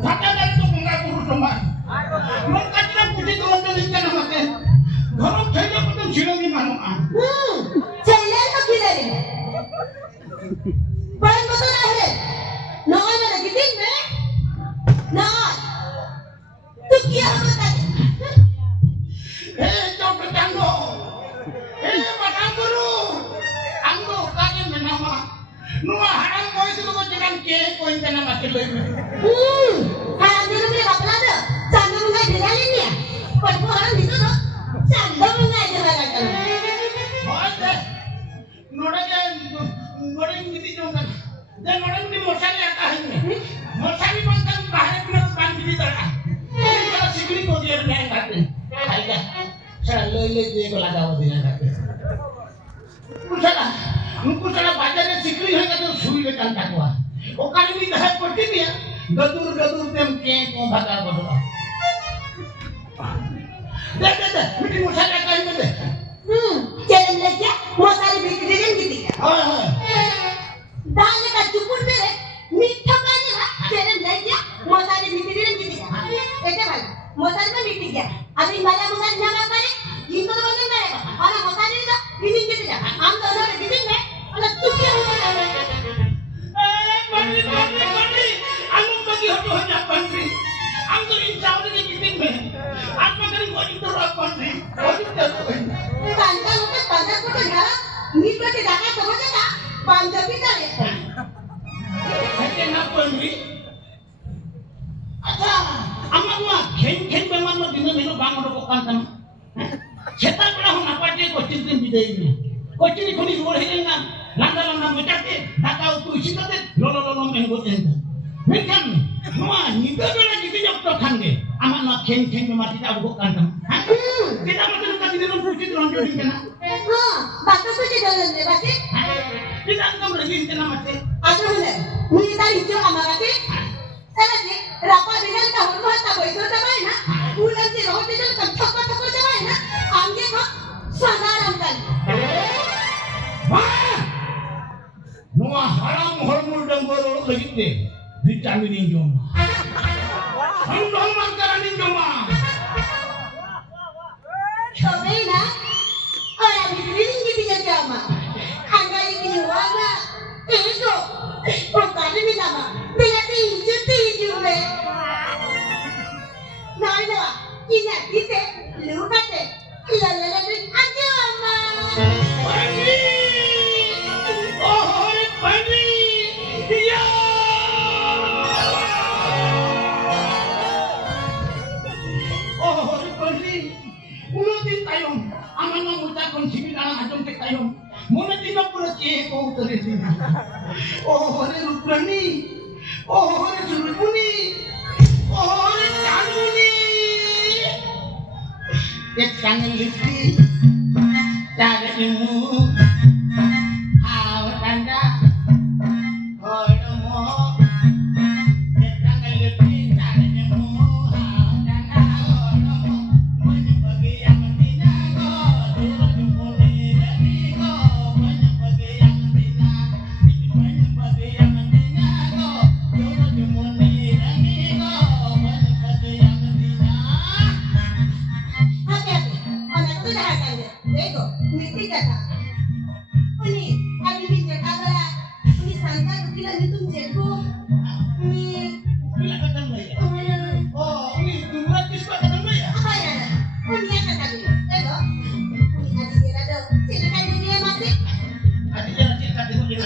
Sate dari tu bunga kurus rumah. Mereka tidak puji Tuhan dari ikan mati. Kalau saya pun jiran di mana? Saya tak kira ni. Baik betul ada. Nawan ada giting me? Nawan. Tu kira apa tadi? Jauh bertanggo. Batang guru. Anggo kaya menama. Nuah haram kau itu kau jangan ke kau yang kena mati lagi. Haram dulu ni apa lada? Jangan mengai dengan ini ya. Kau orang itu tu. Jangan mengai dengan kau. Boleh. Noda ini jangan. Dan noda ini mosani akan ini. Mosani pangkat bahaya punya pangkat di sana. Ini kalau sikit kau dia naik kaki. Kaya. Saya lele dia kalau ada awak dia kaki. Salah baca dan sikit hanya kata sulit kan takwa. Oh kali ini dah seperti ni ya. Gadur tempe kau bakar betul. Dah. Mesti mosani akan ini. Jalan lagi, mosani bikin gitu ya. दाल का चुपुर में मीठा पानी ना तेरे ले गया मसाले मीठे दिन की दिया ऐसे भाई मसाले में मीठी गया अभी माला मसाले नमक पानी इनको तो बोलने पड़ेगा और मसाले का मीठी की दिया हम दोनों ने मीटिंग में और तू क्या पंडी हम बगी हटो हो जा पंडी हम तो इन चावल की मीटिंग में आप मगर मोदी तो रख पंडी मोदी तो पंडा को तो यार मीठा के दाना तो हो जाता पंजाबी का है ऐसे ना पंडी अच्छा अम्मा हुआ खेन बेमान में दिन में बांग को कान तम छेता बड़ा हो ना पाटे को चिंतन विदय में कोचिनी कोनी रोड है ना लंगा मेटाते ढाका तो इसी करते लो में बोलते मेkan हुआ निदा बेला gitu jok to khange aman ma खेन बेमान tidak को कान तम kita मतलब का दिन में पूछी तो जोड़ी के ना हां बात तो तुझे जान ले बात kita angkat lagi kita mati ada mana ni tadi itu amarate Jadi, rapa dengan tahun mata boy itu apa na? Bulan si roh itu kan thapa apa na? Angge kok sanaran kan. Wah! Nuah haram hormon dan borol lagi deh. Vitamin injoma. Andong makanan injoma. Coba na. Orang bikin gitu ya jama. Angga ini warna. Itu. Bukan ini nama. Bila tinju le. Nói nữa, nhìn nhà tí tế, lưu bát tế, lần ăn chưa mà. Pani! Oh, Pani! Ya! Oh, Pani! Ulo din tayong, aman na muta kung sige na atong tayong. Muna din na pula siya kung tarisin. Oh, Pani! Oh, Pani! Oh, Pani! Ek kangen lipi, cara imu, awak tanda, orangmu. Ek kangen lipi, cara imu, awak tanda, orangmu. Banyak bagi yang tina ko, turun jumuri dari ko. Banyak bagi yang tina, banyak bagi yang tina ko, turun jumuri dari ko. Banyak bagi yang tina. देखो, मीठी कथा। उन्हीं अभी भी जगह वाला, उन्हीं संता रुकिला नी तुम देखो, उन्हीं Bila kata mereka. Oh, ini dua kisah kata mereka. apa ya? Uन्हीं yang kata dulu, देखो, उन्हीं ada kira do, silakan dunia masih. Ada jalan cerita di sini.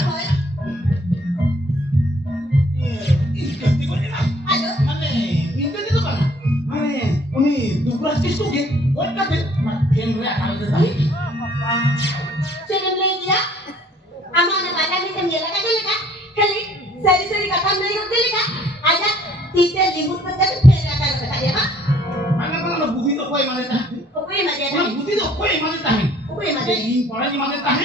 Ini ganti kau ni lah. Aduh, Mana? Minta itu mana? Mana? Ini dua kisah tu kan? Kau kata makin raya kalau tu tadi. jangan lagi ya. Aman apa ni kan jalan kan jalan kali sari kata mereka kali kan ada tidak libur kerja mereka kata ya mak. Mana bukti tu kau yang mana tahan? Okey macam Mana ni. bukti tu kau yang mana tahan? Okey macam Jadi ni. ini orang yang mana tahan?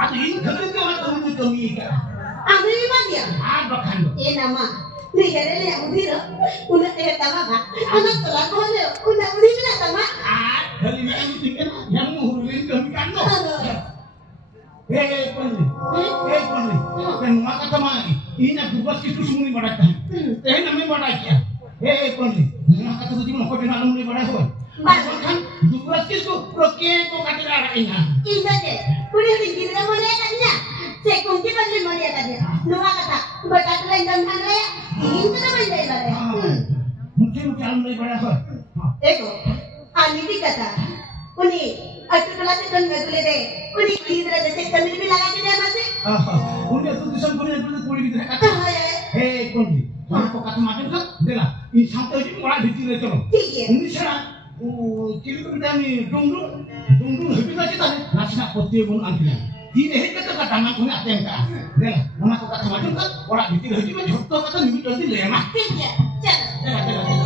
Atau ini kerja tu orang tu tu ni kan? Ambil mana dia? Apa kan? nama ni kare le udiro una tama ba ana sala ko le una udiro na tama Kali ni aku tinggal yang muhurulin kami kan tu. Ponni. Dan maka sama ini dua situ semua ni merata. Nama barai kia. Kondi, nak kata tu cuma kau jangan mulai barai kau. Bahkan dukuras kisku, prokem kau kata ada ini. Indah je, kuliah di kita mulai katanya. Sekunti pasti mulai katanya. Dua kata, berkata lain dan mana ya? Ini tu nama ini barai. Mungkin jangan mulai barai kau. Eko, ani di kata, kuni, aku kelas itu nggak boleh deh. Kuni kita ada sektor ini lagi dia masih. Kuni tu disam kuni tu kuli kita kata. Kondi, kalau kau kata macam tu, dela, ini sampai jadi orang dicilai terus. Ini serang. Ciri tu kita ni dungdung habis lagi tadi nasi nak putih pun antinya. Ini kata kata tangan kuni atem kan. Dela, mana kau kata macam tu, orang dicilai jadi macam tu kata ni kita ni lemah. Jangan.